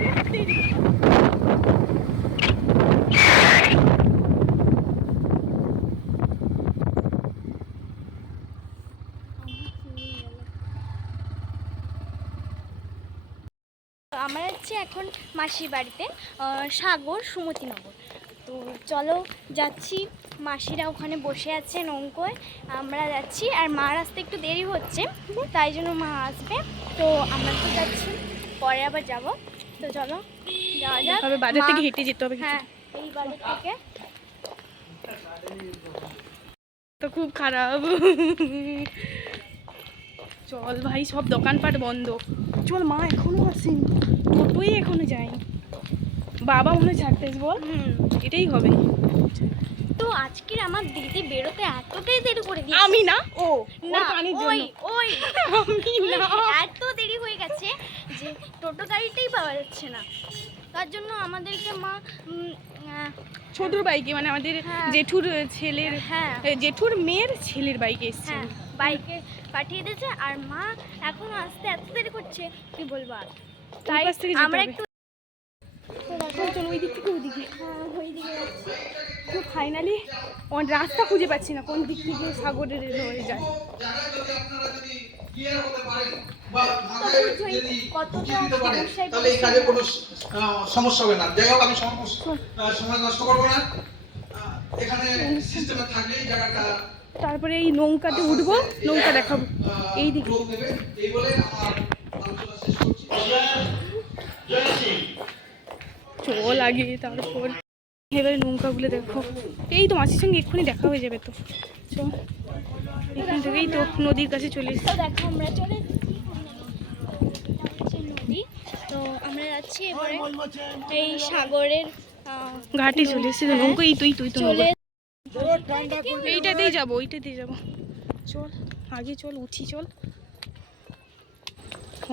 আমরা যাচ্ছি এখন মাসির বাড়িতে, সাগর সুমতিনগর। তো চলো যাচ্ছি, মাসিরা ওখানে বসে আছে নৌকোয়, আমরা যাচ্ছি। আর মার আসতে একটু দেরি হচ্ছে, তাই জন্য মা আসবে। তো আমরা তো যাচ্ছি, পরে আবার যাব। তো চলো যাওয়া যাক। বাজার থেকে হেঁটে যেতে হবে। হ্যাঁ, এই বাজার থেকে। তো খুব খারাপ। চল ভাই, সব দোকানপাট বন্ধ। চল, মা এখনো আসেনি, টোটোই এখনো যায়নি। বাবা মনে ছাড়তে বল, এটাই হবে। তো আজকের আমার দিদি বেরোতে এতটাই দেরি করে দিয়েছে। আমি না, ও না, কানের জন্য। ওই আমি না, এত দেরি হয়ে গেছে যে টোটো গাড়িটাই পাওয়া যাচ্ছে না। তার জন্য আমাদেরকে মা ছোটুর বাইকে, মানে আমাদের জেঠুর ছেলের, জেঠুর মেয়ের ছেলের বাইকে এসছে, বাইকে পাঠিয়ে দিয়েছে। আর মা এখন আসতে এত দেরি করছে, কি বলবো। আর তাই আমরা একটু চলো ওই দিক থেকে ওইদিকে। ওইদিকে যাচ্ছি। তো ফাইনালি রাস্তা খুঁজে পাচ্ছি না, কোন দিক থেকে সাগরের হয়ে যায়। সমস্যা হবে না। যাই হোক, আমি সময় নষ্ট করবো না, এখানে সিস্টেমে থাকলেই জায়গাটা। তারপরে এই নৌকাতে উঠবো, নৌকা দেখাবো এই দিকে। এই বলে আমার আলোচনা শেষ করছি। চল আগে, তারপর এবারে নৌকাগুলো দেখো। এই তো মাসির সঙ্গে এক্ষুনি দেখা হয়ে যাবে। তো চল, এখান থেকেই তো নদীর কাছে চলে এসেছি। দেখো আমরা চলে নদী। তো আমরা যাচ্ছি এবারে এই সাগরের ঘাটে চলে এসেছি। তো নৌকা তুই তো চলে। এইটাতেই যাবো, ওইটাতেই যাবো। চল আগে, চল উঠি, চল।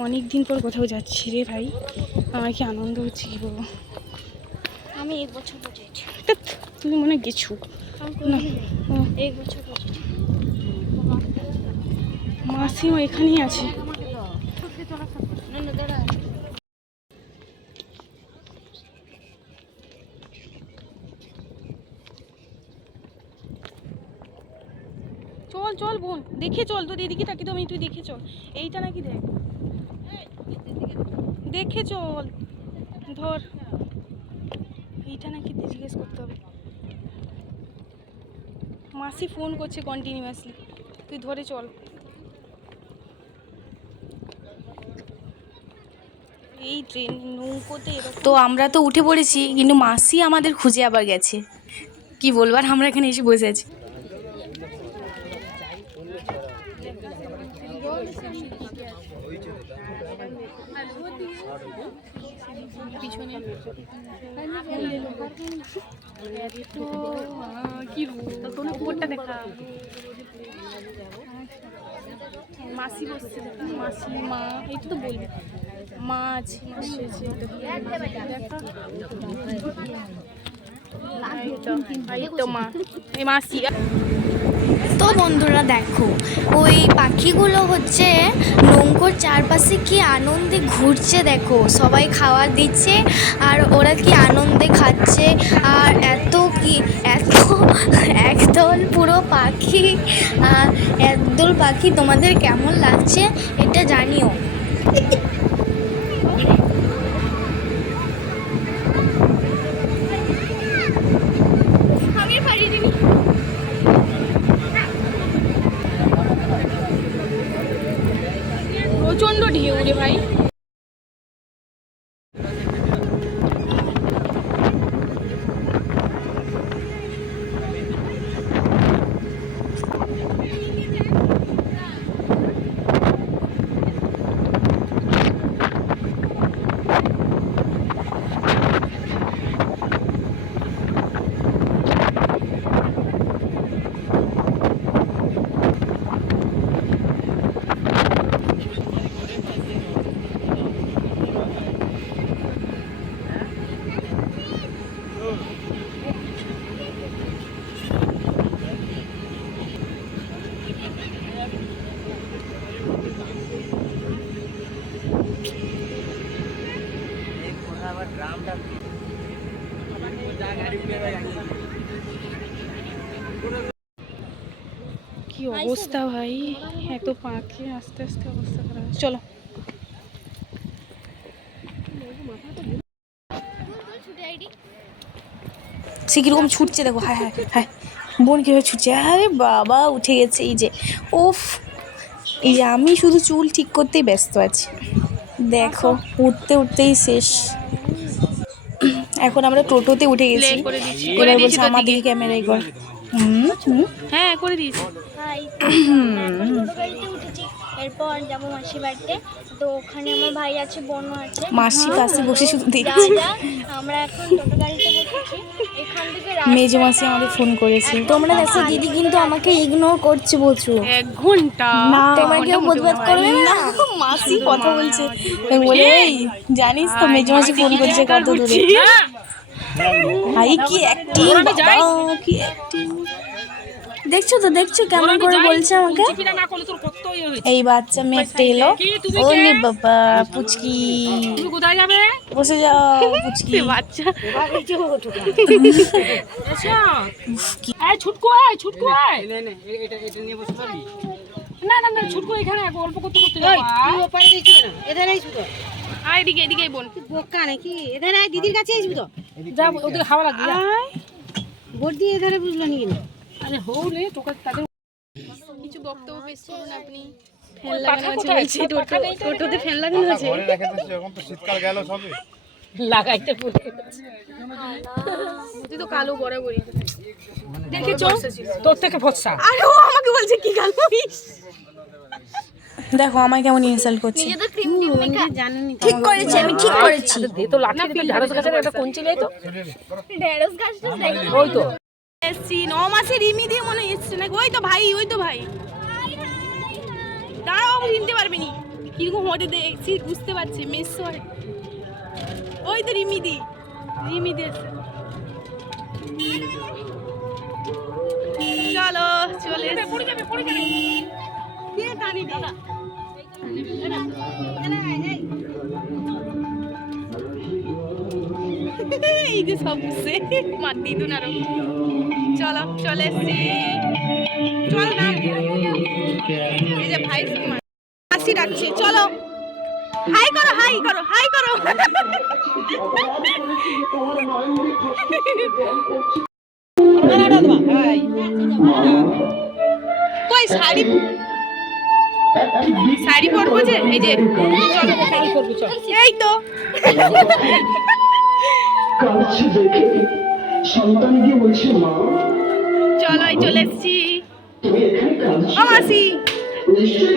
অনেক দিন পর কোথাও যাচ্ছি রে ভাই, আমার কি আনন্দ হচ্ছে, কি বলবো। আমি এক বছর পর্যন্ত। তুমি মনে গেছো না? এক বছর পর্যন্ত মাসিমা এখানেই আছে। চল চল বোন, দেখে চল, তোর এদিকে তাকি তো আমি, তুই দেখে চল। এইটা নাকি দেখ, দেখে চল, ধর এইটা নাকি জিজ্ঞেস করতে হবে। মাসি ফোন করছে কন্টিনিউয়াসলি, তুই ধরে চল। এই ট্রেন নৌকোতে তো আমরা তো উঠে পড়েছি, কিন্তু মাসি আমাদের খুঁজে আবার গেছে, কি বলবার। আমরা এখানে এসে বসে আছি। পিছনে কি কোনো উপরটা দেখা, মাসি বসছে, মাসি মা, এইটা তো বলবে। মা আছে, মাসি আছে, মা, এই মাসি। তো বন্ধুরা দেখো, ওই পাখিগুলো হচ্ছে নৌকোর চারপাশে কি আনন্দে ঘুরছে দেখো, সবাই খাবার দিচ্ছে আর ওরা কি আনন্দে খাচ্ছে। আর একদল পুরো পাখি, একদল পাখি তোমাদের কেমন লাগছে এটা জানিও। প্রচন্ড ঢেউ রে ভাই। কি অবস্থা ভাই, এত পাখি, আস্তে আস্তে অবস্থা খারাপ। চলো সে কিরকম ছুটছে দেখো, হ্যাঁ হ্যাঁ হ্যাঁ, বোন কীভাবে ছুটছে, আরে বাবা উঠে গেছে এই যে। উফ, এই যে আমি শুধু চুল ঠিক করতেই ব্যস্ত আছি, দেখো উঠতে উঠতেই শেষ। এখন আমরা টোটোতে উঠে গেছি, প্লে করে দিয়েছি, এবার বলছে আমার দিকে ক্যামেরাই কর। হ্যাঁ করে দিয়েছি। হাই, এখন টোটো গাড়িতে উঠেছি, এরপর যাবো মাসির বাড়িতে। তো ওখানে আমার ভাই আছে, বোনও আছে। মাসি পাশে বসে শুধু যা দেখছি। যা, আমরা এখন টোটো গাড়িতে বসেছি। এখান থেকে মেজো মাসি আমাদের ফোন করেছে, তোমরা দেখো দিদি কিন্তু আমাকে ইগনোর করছে প্রচুর। 1 ঘন্টা তোমরা কেউ বুঝবাদ করবে না। মাসি কথা বলছে, আমি বলি এই জানিস তো মেজো মাসি ফোন করছে কত দূরে। ভাই কি অ্যাক্টিং, কি অ্যাক্টিং, দেখছো তো, দেখছো কেমন করে বলছে আমাকে। এই বাচ্চা মেয়েটা এলো, ওলে বাবা পুচকি, তুমি কোথায় যাবে? বসে যাও পুচকি। বাচ্চা ছুটকো ছুটকো, না না না ছুটকো, এখানে গল্প করতে করতে যাও। আয় এদিকে, এদিকে বোন, বোকা নাকি এধারে আয়, দিদির কাছে আসবি তো, যা ওদের খাওয়া লাগবে, যা। ভোট দিয়ে এধারে বুঝলো নি কেন? আরে হৌলে তোকে তাদের কিছু বক্তব্য পেশ করুন আপনি। ফ্যান লাগানো আছে বলছি, টোটোতে ফ্যান লাগানো আছে, ঘরে রেখে দিচ্ছি, এখন তো শীতকাল গেল সবে। লাগাইতে ভুলে গেছি। তুই তো কালো বরাবরই দেখেছো, তোর থেকে ফর্সা। আরে ও আমাকে বলছে কি কালো। দেখো আমায় কেমন ইনসাল্ট করছে। নিজেদের ক্রিম মেখে জানেনি ঠিক করেছি, আমি ঠিক করেছি। দে তো লাঠি দিয়ে ঢাড়স গাছের একটা কোঞ্চি লে তো, ঢেঁড়স গাছটা দেখি। ওই তো এসছি 9 মাসের রিমি দিয়ে মনে এসছে নাকি, ওই তো ভাই, ওই তো ভাই, দাঁড়াও চিনতে পারবে নি কিরকম হটে দেখছি, বুঝতে পারছি মেসর, ওই তো রিমি দি, রিমি দি এসছে। চলো চলে পড়ে যাবে, পড়ে যাবে, দিয়ে টানি দাদা। এই যে সব বুঝছে মাটি দুন আরো। চলো চলে এসছি, চল না, এই যে ভাই হাসি ডাকছে, চলো হাই করো, হাই করো, হাই করো। কই শাড়ি, শাড়ি পরবো যে, এই যে চলো শাড়ি পরবো, চল, এই তো কাছে দেখে সন্তানকে বলছে মা চলো এই চলে এসছি। তুমি এখানে কাঁদছো ও মাসি,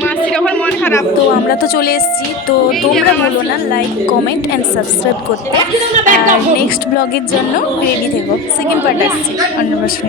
মাসির এখন মন খারাপ। তো আমরা তো চলে এসেছি, তো তোমরা বলো না লাইক কমেন্ট অ্যান্ড সাবস্ক্রাইব করতে। নেক্সট ব্লগের জন্য রেডি থেকো, সেকেন্ড পার্ট আসছে অন্য বছর।